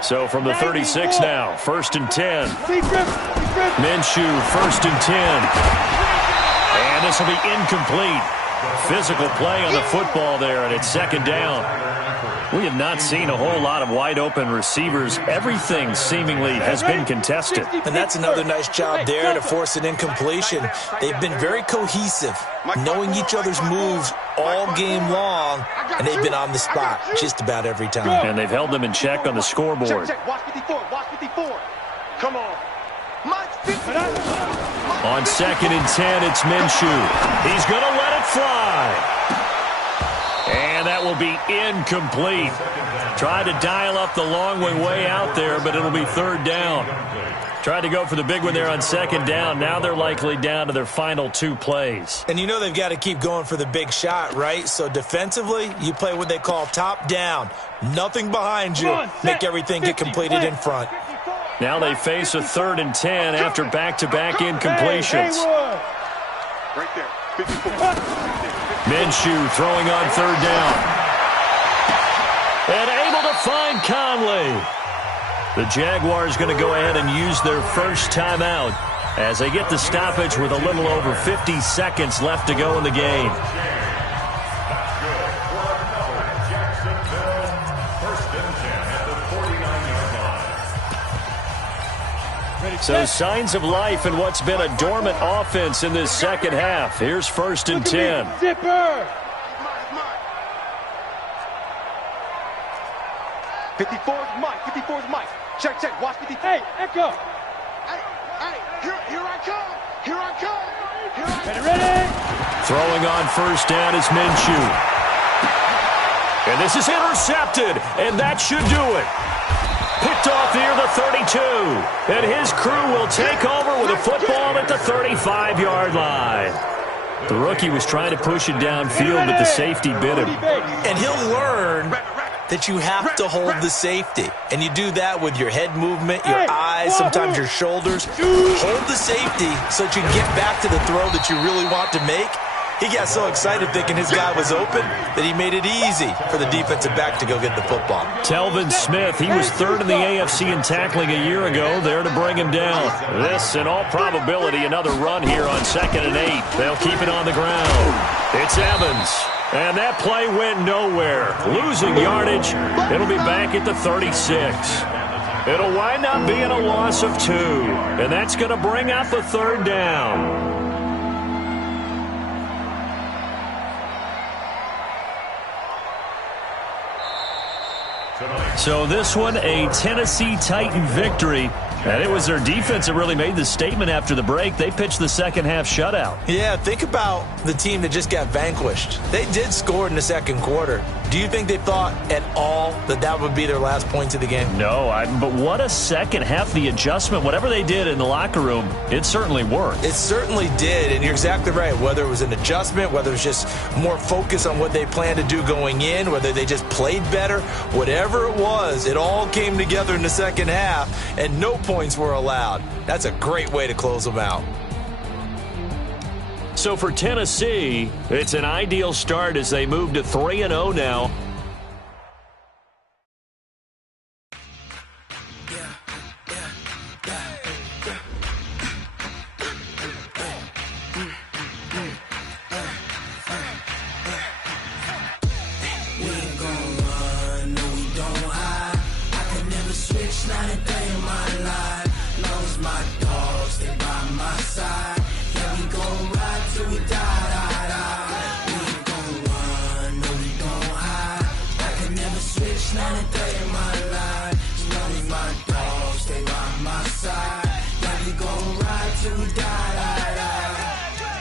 So from the 36 now, first and 10. Minshew, first and 10. And this will be incomplete. Physical play on the football there, and it's second down. We have not seen a whole lot of wide-open receivers. Everything seemingly has been contested. And that's another nice job there to force an incompletion. They've been very cohesive, knowing each other's moves all game long, and they've been on the spot just about every time. And they've held them in check on the scoreboard. Check. Watch 54. Watch 54. Come on. On second and 10, it's Minshew. He's going to let it fly. And that will be incomplete. Tried to dial up the long way out there, but it'll be third down. Tried to go for the big one there on second down. Now they're likely down to their final two plays. And you know they've got to keep going for the big shot, right? So defensively, you play what they call top down. Nothing behind you. Make everything get completed in front. Now they face a third and 10 after back-to-back incompletions. Right there. 54. Minshew throwing on third down. And able to find Conley. The Jaguars going to go ahead and use their first timeout as they get the stoppage with a little over 50 seconds left to go in the game. So signs of life in what's been a dormant offense in this second half. Here's first and 10. Zipper. 54's Mike. 54's Mike. Check. Watch 54. Hey, Echo. Hey, here I come. Here I come. Ready. Throwing on first down is Minshew. And this is intercepted, and that should do it. Picked off near the 32, and his crew will take over with a football at the 35-yard line. The rookie was trying to push it downfield, but the safety bit him. And he'll learn that you have to hold the safety. And you do that with your head movement, your eyes, sometimes your shoulders. Hold the safety so that you can get back to the throw that you really want to make. He got so excited thinking his guy was open that he made it easy for the defensive back to go get the football. Telvin Smith, he was third in the AFC in tackling a year ago, there to bring him down. This, in all probability, another run here on 2nd and 8. They'll keep it on the ground. It's Evans. And that play went nowhere. Losing yardage. It'll be back at the 36. It'll wind up being a loss of 2. And that's going to bring out the third down. So this one, a Tennessee Titan victory. And it was their defense that really made the statement after the break. They pitched the second half shutout. Yeah, think about the team that just got vanquished. They did score in the second quarter. Do you think they thought at all that that would be their last points of the game? No, but what a second half. The adjustment, whatever they did in the locker room, it certainly worked. It certainly did, and you're exactly right. Whether it was an adjustment, whether it was just more focus on what they planned to do going in, whether they just played better, whatever it was, it all came together in the second half, and no points were allowed. That's a great way to close them out. So for Tennessee, it's an ideal start as they move to 3-0 now.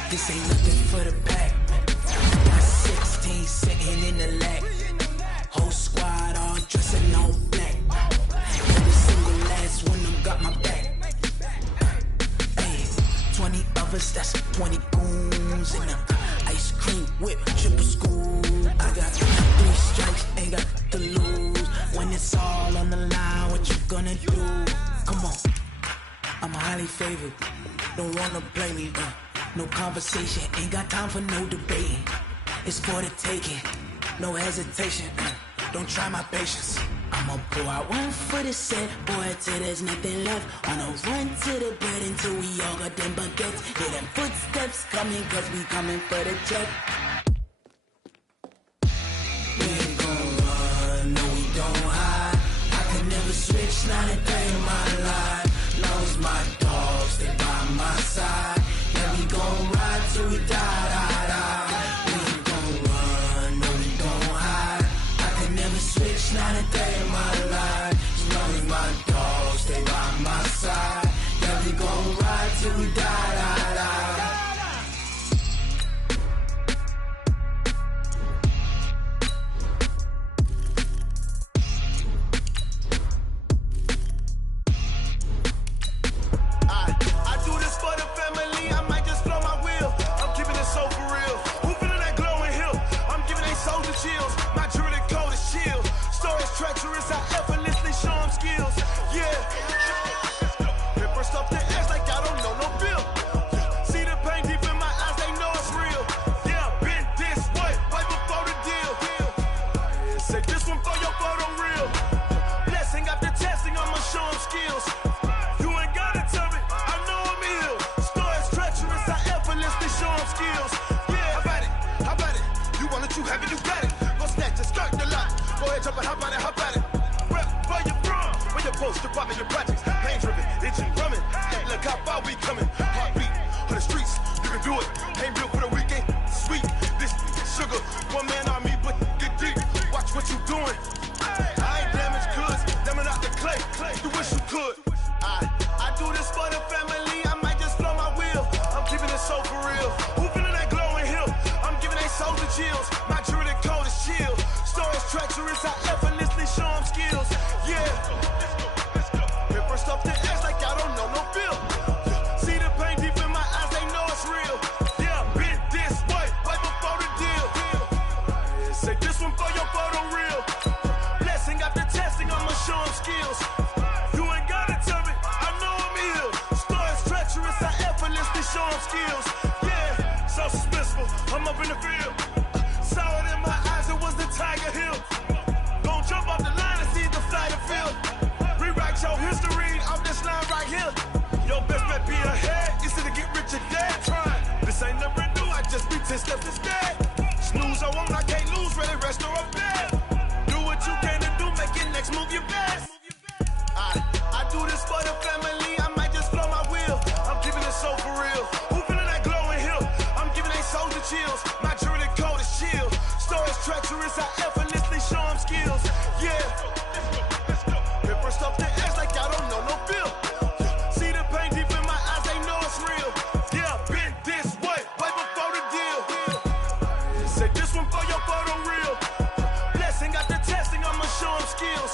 This ain't nothing favored. Don't wanna play me, no conversation, ain't got time for no debating. It's for the taking, no hesitation, don't try my patience. I'ma pour out one for the set, boy, till there's nothing left. On a run to the bread until we all got them baguettes. Hear them footsteps coming, cause we coming for the check. We ain't gon' run, no we don't hide. I could never switch, not a day in my life. Long as my dogs, they by my side. Yeah, we gon' ride till we die, die, die. We ain't gon' run, no we don't hide. I could never switch, not a day in my life. As long as my dogs, they by my side. Yeah, we gon' ride till we die, die, die. Treacherous, I effortlessly show them skills. Yeah. Hit first up the edge like I don't know no bill. See the pain deep in my eyes, they know it's real. Yeah, been this way, right before the deal. Say this one for your photo real. Blessing after testing, I'ma show them skills. You ain't gotta tell me, I know I'm ill. Stories treacherous, I effortlessly show them skills. Yeah, how about it? You want it, you have it, you got it. Go snatch it, skirt the lot. Go ahead, jump it, hop on it, hop on it. Rep where you from, where you post, you're popping your projects. Pain driven, itching, drumming. Look how far we coming. Heartbeat on the streets, you can do it. Ain't built for the weekend, sweet. This sugar, one man army, but get deep. Watch what you doing. I ain't damaged goods, damn out the clay. You wish you could. I do this for the family, I might just blow my wheel. I'm keeping it so for real. Who feeling that glowing hill? I'm giving they souls the chills. My jewelry cold is chill. Stories treacherous, I effortlessly show them skills. Yeah. Hit first up the edge like I don't know no bill. See the pain deep in my eyes, they know it's real. Yeah, been this way, right before the deal. Say this one for your photo real. Blessing after testing, I'ma show them skills. You ain't gotta tell me, I know I'm ill. Stories treacherous, I effortlessly show them skills. Yeah, so suspenseful, I'm up in the field. Saw it in my eyes, it was the Tiger Hill. Gon' jump off the line and see the fly the field. Rewrite your history off this line right here. Your best bet be ahead, easy to get rich or dead. Trying, this ain't never new, I just be 10 steps instead. Snooze I won't, I can't lose, ready, rest or up bed. Do what you can to do, make your next move your best. I do this for the family, I might just blow my wheel. I'm keeping it so for real. Who feeling that glowing hill? I'm giving they souls the chills. My jewelry cold is chill. Stories treacherous, I effortlessly show them skills. Yeah. Hit first up the edge like I don't know no bill. See the pain deep in my eyes, they know it's real. Yeah, been this way, right before the deal. Say this one for your photo real. Blessing after testing, I'ma show them skills.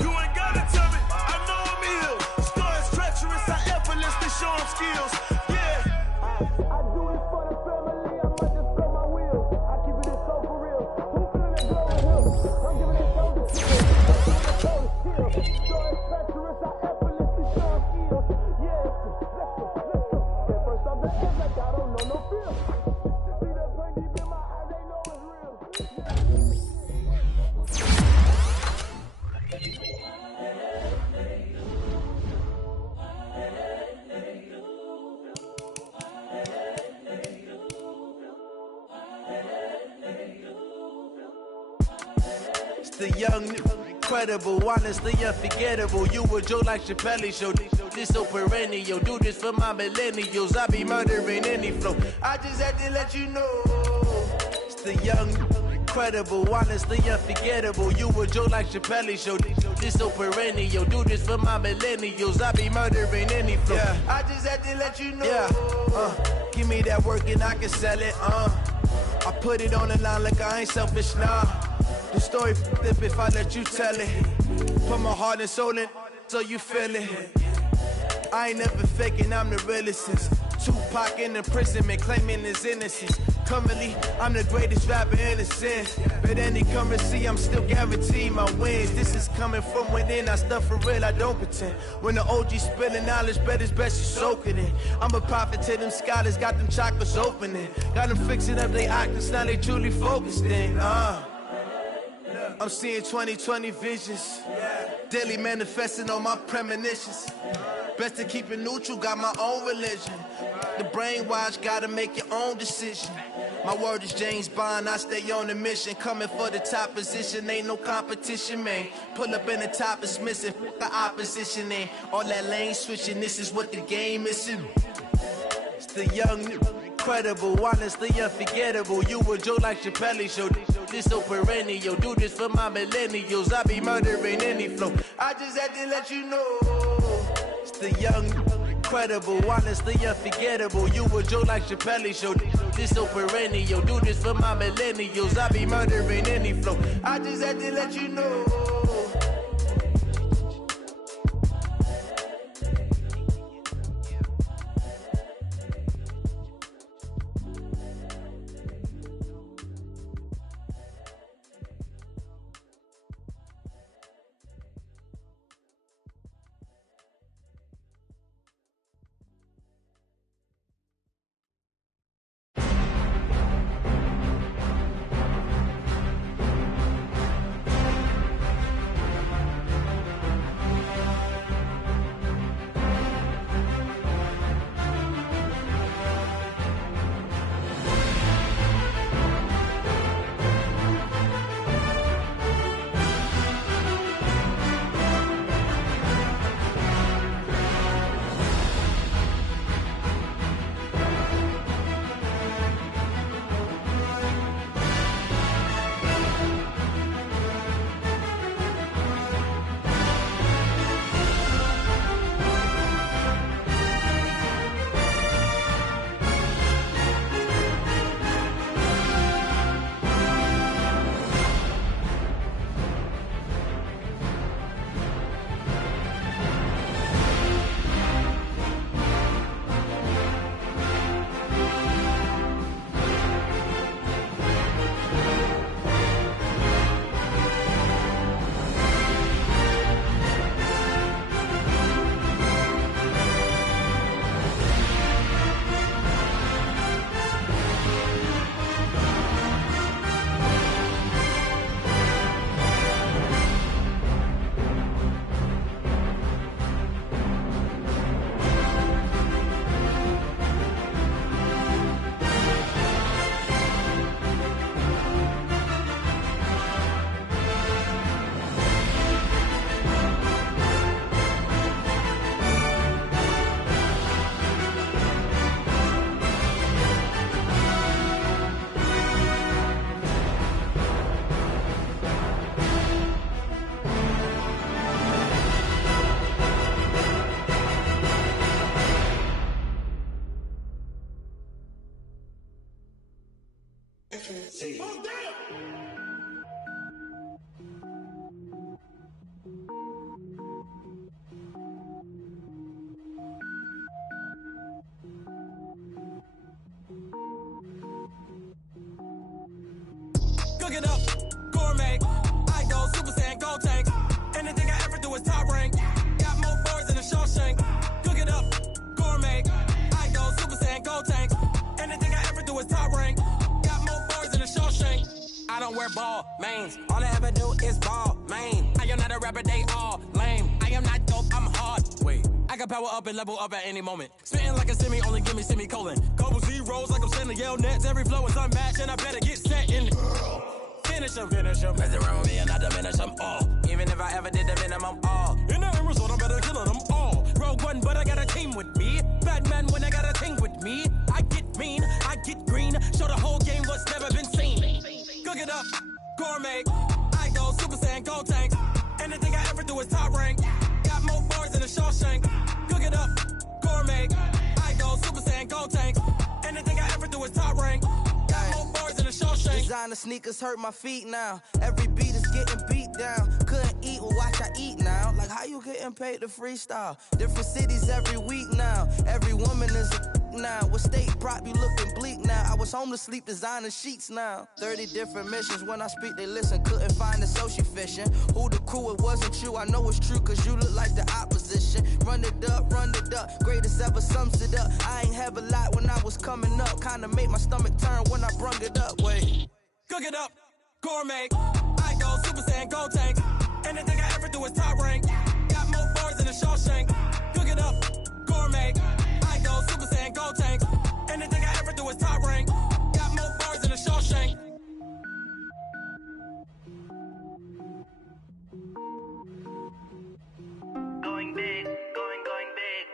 You ain't gotta tell me, I know I'm ill. Stories treacherous, I effortlessly show them skills. Yeah. I do this for the family, I might just blow my wheel. I keep it so for real. Who feeling that glowing hill? I'm giving it so to feel. Stories treacherous, I effortlessly show them skills. Yeah, let's go. Get first off the edge like I don't know no feel. See the pain deep in my eyes, they know it's real. It's the young, incredible, honestly unforgettable. You a joke like Chappelle Show. This so perennial. Do this for my millennials. I be murdering any flow. I just had to let you know. It's the young, incredible, honestly unforgettable. You a joke like Chappelle Show. This so perennial. Do this for my millennials. I be murdering any flow. Yeah. I just had to let you know. Yeah. Give me that work and I can sell it. I put it on the line like I ain't selfish, nah. The story flip if I let you tell it. Put my heart and soul in so you feel it. I ain't never faking, I'm the realest since Tupac in imprisonment, claiming his innocence. Currently, I'm the greatest rapper in the sense. But any currency, I'm still guaranteed my wins. This is coming from within, I stuff for real, I don't pretend. When the OG spilling knowledge, bet it's best you soak it in. I'm a prophet to them scholars, got them chakras opening. Got them fixing up their octaves, now they truly focused in. I'm seeing 2020 visions. Daily manifesting on my premonitions. Best to keep it neutral, got my own religion. The brainwash, gotta make your own decision. My word is James Bond, I stay on a mission. Coming for the top position, ain't no competition, man. Pull up in the top is missing, the opposition ain't. All that lane switching, this is what the game is. It's the young, incredible, honestly unforgettable. You a joke like Chappelle show. This so perennial, do this for my millennials. I be murdering any flow. I just had to let you know. It's the young, incredible, honestly unforgettable. You a joke like Chappelle show. This so perennial, do this for my millennials. I be murdering any flow. I just had to let you know. Cook it up, gourmet. I go Super Saiyan, gold tank. Anything I ever do is top rank. Got more boards than a Shawshank. Cook it up, gourmet. I go Super Saiyan, gold tank. Anything I ever do is top rank. Got more boards than a Shawshank. I don't wear ball mains. All I ever do is ball main. I am not a rapper, they all lame. I am not dope, I'm hard. Wait, I can power up and level up at any moment. Spitting like a semi, only give me semicolon. Couple zeros like I'm sending yell nets. Every flow is unmatched and I better get set in. Finish them. Mess around with me and I diminish them all. Even if I ever did the minimum all. In the end result, I'm better killing them all. Rogue One, but I got a team with me. Batman when I got a thing with me. I get mean, I get green. Show the whole game what's never been seen. Cook it up, gourmet. I go Super Saiyan, gold tank. Anything I ever do is top rank. Got more boards than a Shawshank. Cook it up, gourmet. I go Super Saiyan, gold tank. Anything I ever do is top rank. Got more boards than a Shawshank. Designer sneakers hurt my feet now. Every beat is getting beat down. Couldn't eat, well watch I eat now. Like how you getting paid to freestyle? Different cities every week now. Every woman is a now. With state prop, you looking bleak now. I was home to sleep, designing sheets now. 30 different missions, when I speak they listen. Couldn't find the social fishing. Who the crew, it wasn't you. I know it's true, cause you look like the opposition. Run it up, greatest ever sums it up. I ain't have a lot when I was coming up. Kinda made my stomach turn when I brung it up. Wait. Cook it up, gourmet. I go Super Saiyan, go tank. Anything I ever do is top rank. Got more bars than a Shawshank. Cook it up, gourmet. I go Super Saiyan, go tank. Anything I ever do is top rank. Got more bars than a Shawshank. Going big, going big.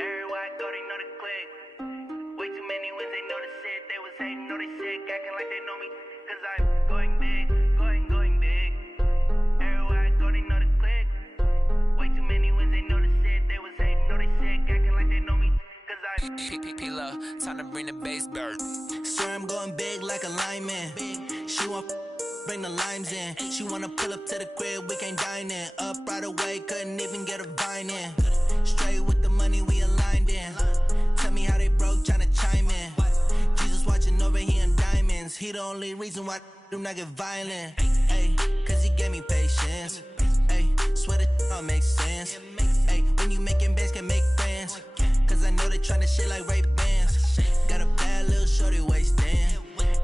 Everywhere I go, they know the click. Way too many wins, they know the shit. They was hating, know they sick, acting like they know me. Cause I'm going big, going big. Everywhere I go, they know the click. Way too many wins, they know the shit. They was hating, know they sick, acting like they know me. Cause I'm P-P-P-Love, time to bring the bass bird. Swear I'm going big like a lineman. She want bring the limes in. She wanna pull up to the crib, we can't dine in. Up right away, couldn't even get a vine in. Straight with the money, we aligned in. Tell me how they broke, tryna chime in. Jesus watching over here in diamonds. He the only reason why I do not get violent. Ay, cause he gave me patience. Ay, swear that all makes sense. Ay, when you making bands, can make friends. Cause I know they tryna shit like Ray-Bans. Got a bad little shorty wasting.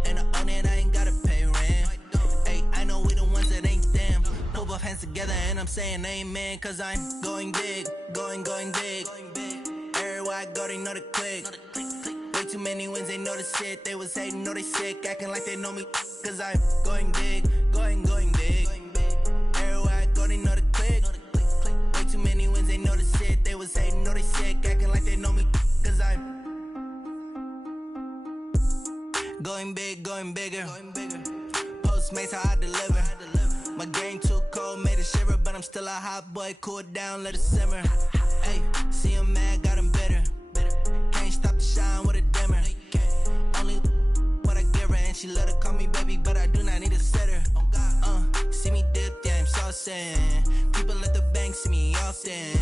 And I own it, I ain't gotta pay rent. Ay, I know we the ones that ain't them. Put both hands together and I'm saying amen. Cause I'm going big, going big. Everywhere I go, they know the click. Way too many wins, they know the shit. They was hating, know they sick, acting like they know me. Cause I'm going big, going big. Everywhere I go, they know the click. Way too many wins, they know the shit. They was hating, know they sick, acting like they know me. Cause I'm going big, going bigger. Postmates how I deliver. My game too cold, made it shiver. But I'm still a hot boy, cool it down, let it simmer. Hey, see him mad, got him bitter. Can't stop the shine with a dimmer. Only what I give her, and she let her call me baby, but I do not need a sitter. See me dip, yeah, I'm saucing. People at the bank see me often.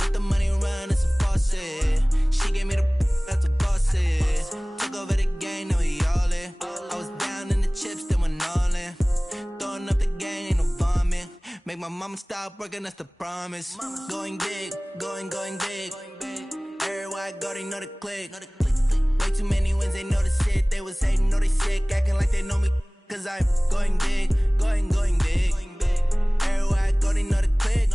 Let the money run, it's a faucet. She gave me the that's a bosses. Took over the game, now we all in. I was down in the chips, then went all in. Throwing up the game, ain't no vomit. Make my mama stop working, that's the promise. Going big, going big. Everywhere I go, they know the click. Way too many wins, they know the shit. They was hating, know they sick, acting like they know me. Cause I'm going big, going big. Everywhere I go, they know the click.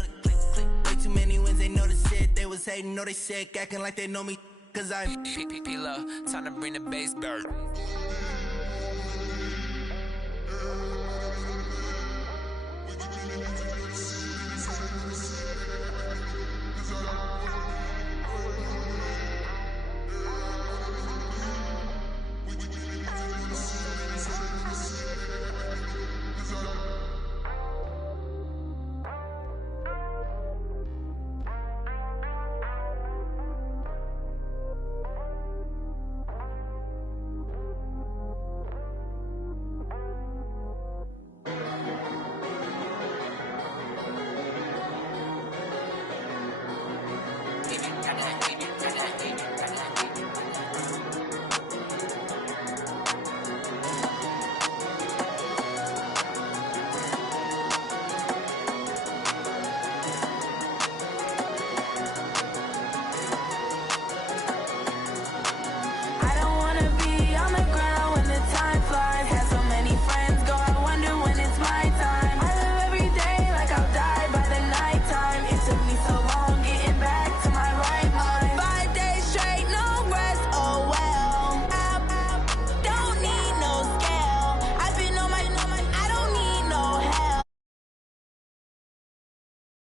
Way too many wins, they know the shit. They was hating, know they sick, acting like they know me. Cause I'm P-P-P-Love, time to bring the bass bird.